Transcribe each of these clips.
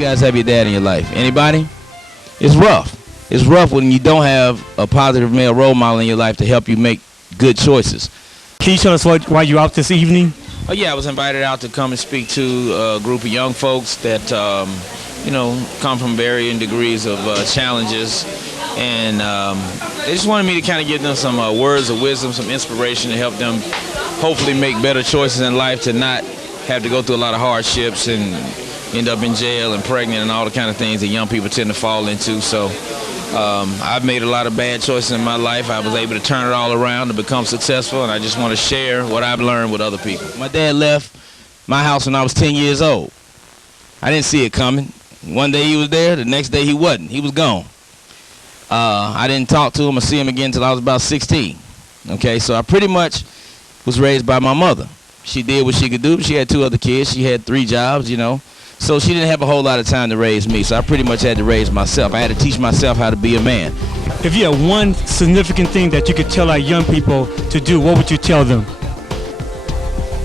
guys have your dad in your life? Anybody? It's rough. It's rough when you don't have a positive male role model in your life to help you make good choices. Can you tell us why you're out this evening? Oh yeah, I was invited out to come and speak to a group of young folks that come from varying degrees of challenges, and they just wanted me to kind of give them some words of wisdom, some inspiration to help them hopefully make better choices in life, to not have to go through a lot of hardships and end up in jail and pregnant and all the kind of things that young people tend to fall into. So I've made a lot of bad choices in my life. I was able to turn it all around to become successful, and I just want to share what I've learned with other people. My dad left my house when I was 10 years old. I didn't see it coming. One day he was there, the next day he wasn't. He was gone. I didn't talk to him or see him again until I was about 16. Okay, so I pretty much was raised by my mother. She did what she could do. She had 2 other kids. She had 3 jobs, So she didn't have a whole lot of time to raise me, so I pretty much had to raise myself. I had to teach myself how to be a man. If you had one significant thing that you could tell our young people to do, what would you tell them?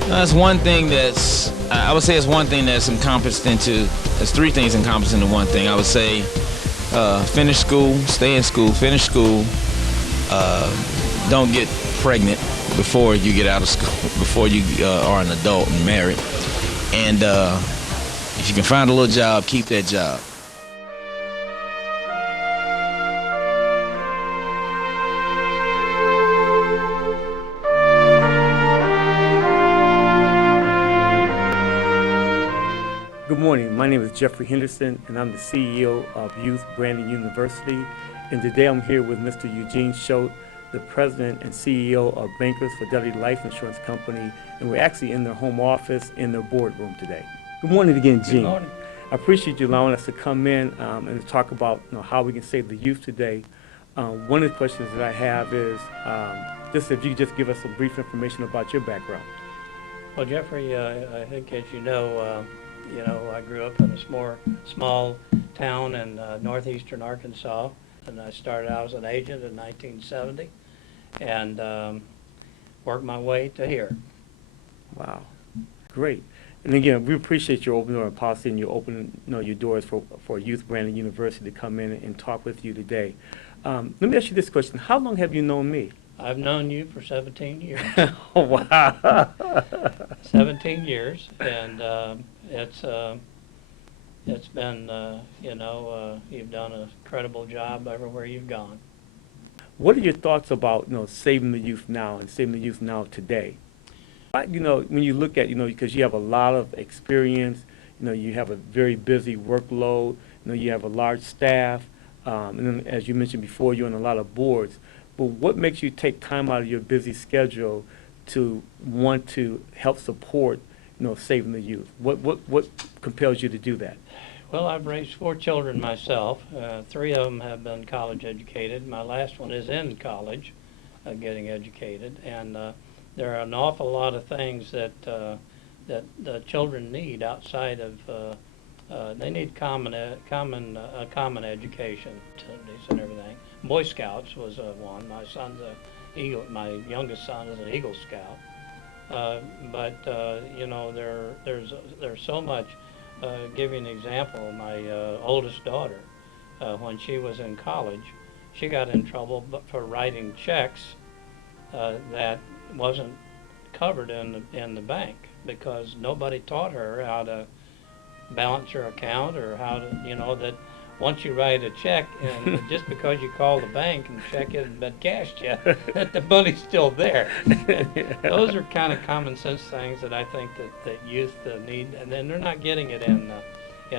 That's one thing I would say it's one thing that's encompassed into, there's 3 things encompassed into one thing. I would say finish school, stay in school, finish school, don't get pregnant before you get out of school, before you are an adult and married. And if you can find a little job, keep that job. Good morning. My name is Jeffrey Henderson, and I'm the CEO of Youth Branding University. And today I'm here with Mr. Eugene Schultz, the president and CEO of Bankers Fidelity Life Insurance Company, and we're actually in their home office in their boardroom today. Good morning again, Gene. Good morning. I appreciate you allowing us to come in and talk about how we can save the youth today. One of the questions that I have is just if you could just give us some brief information about your background. Well, Jeffrey, I think as you know, I grew up in a small town in northeastern Arkansas, and I started out as an agent in 1970, and worked my way to here. Wow, great. And again, we appreciate your open door policy and your open your doors for Youth Branding University to come in and talk with you today. Let me ask you this question. How long have you known me? I've known you for 17 years. Oh, wow. 17 years, and it's been, you've done an incredible job everywhere you've gone. What are your thoughts about saving the youth now and saving the youth now today? When you look at, because you have a lot of experience, you have a very busy workload, you have a large staff, and then as you mentioned before, you're on a lot of boards. But what makes you take time out of your busy schedule to want to help support, saving the youth? What compels you to do that? Well, I've raised 4 children myself. 3 of them have been college educated. My last one is in college, getting educated, and there are an awful lot of things that the children need outside of. They need common education and everything. Boy Scouts was one. My son's my youngest son is an Eagle Scout. But there's so much. Give you an example. My oldest daughter, when she was in college, she got in trouble for writing checks that wasn't covered in the bank because nobody taught her how to balance her account or how to, that once you write a check and just because you call the bank and check it hasn't been cashed yet, that the money's still there. Those are kind of common sense things that I think that youth need, and then they're not getting it in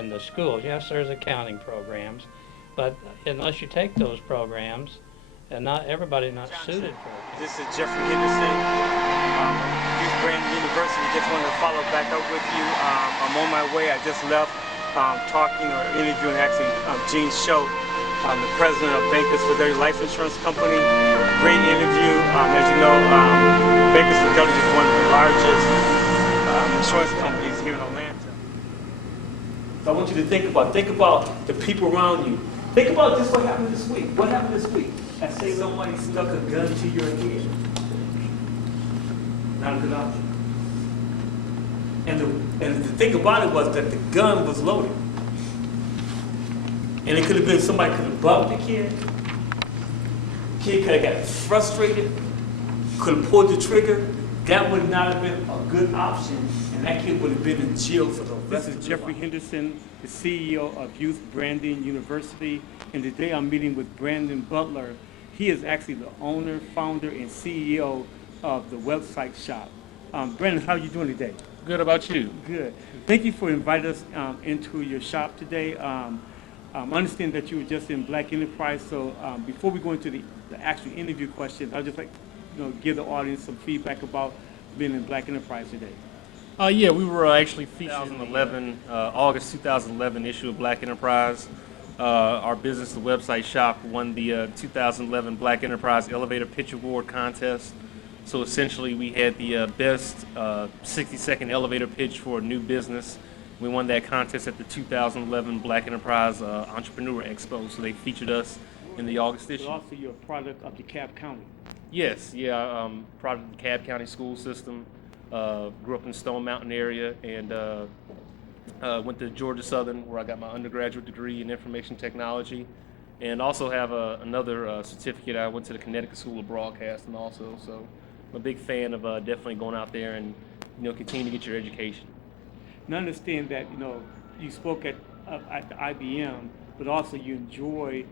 the schools. Yes, there's accounting programs, but unless you take those programs, and not everybody's not suited for it. This is Jeffrey Henderson, Youth Branding University. Just wanted to follow back up with you. I'm on my way. I just left talking or interviewing actually Gene Schultz, the president of Bankers Fidelity Life Insurance Company. Great interview. As you know, Bankers Fidelity is one of the largest insurance companies here in Atlanta. So I want you to think about the people around you. Think about just what happened this week. What happened this week? I say somebody stuck a gun to your head. Not a good option. And the thing about it was that the gun was loaded. And it could have been somebody could have bumped the kid. Kid could have got frustrated, could have pulled the trigger. That would not have been a good option, and that kid would have been in jail for the rest of his life. This is Jeffrey Henderson, the CEO of Youth Branding University, and today I'm meeting with Brandon Butler. He is actually the owner, founder, and CEO of the website shop. Brandon, how are you doing today? Good, about you? Good. Thank you for inviting us into your shop today. I understand that you were just in Black Enterprise, so before we go into the actual interview questions, I'd just like give the audience some feedback about being in Black Enterprise today. Yeah, we were actually featured in the August 2011 issue of Black Enterprise. Our business, the website shop, won the 2011 Black Enterprise Elevator Pitch Award contest. So essentially, we had the best 60-second elevator pitch for a new business. We won that contest at the 2011 Black Enterprise Entrepreneur Expo. So they featured us in the August issue. But also, you're a product of DeKalb County. Yes, yeah, product of the DeKalb County school system. Grew up in the Stone Mountain area and went to Georgia Southern, where I got my undergraduate degree in information technology, and also have another certificate. I went to the Connecticut School of Broadcasting also, so I'm a big fan of definitely going out there and continue to get your education. And I understand that you spoke at the IBM, but also you enjoy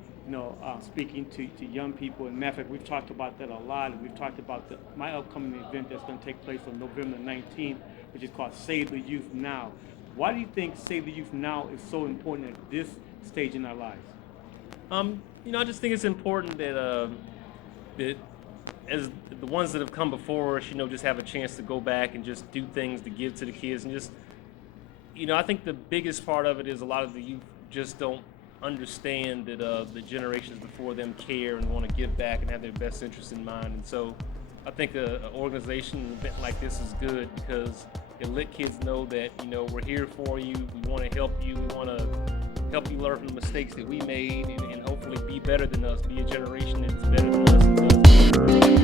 speaking to young people. And matter of fact, we've talked about that a lot, and we've talked about my upcoming event that's going to take place on November 19th, which is called Save the Youth Now. Why do you think Save the Youth Now is so important at this stage in our lives? I just think it's important that that as the ones that have come before us, just have a chance to go back and just do things to give to the kids, and just, I think the biggest part of it is a lot of the youth just don't understand that the generations before them care and want to give back and have their best interests in mind. And so I think an organization, an event like this is good because it let kids know that, we're here for you, we want to help you, we want to help you learn from the mistakes that we made and hopefully be better than us, be a generation that's better than us and does.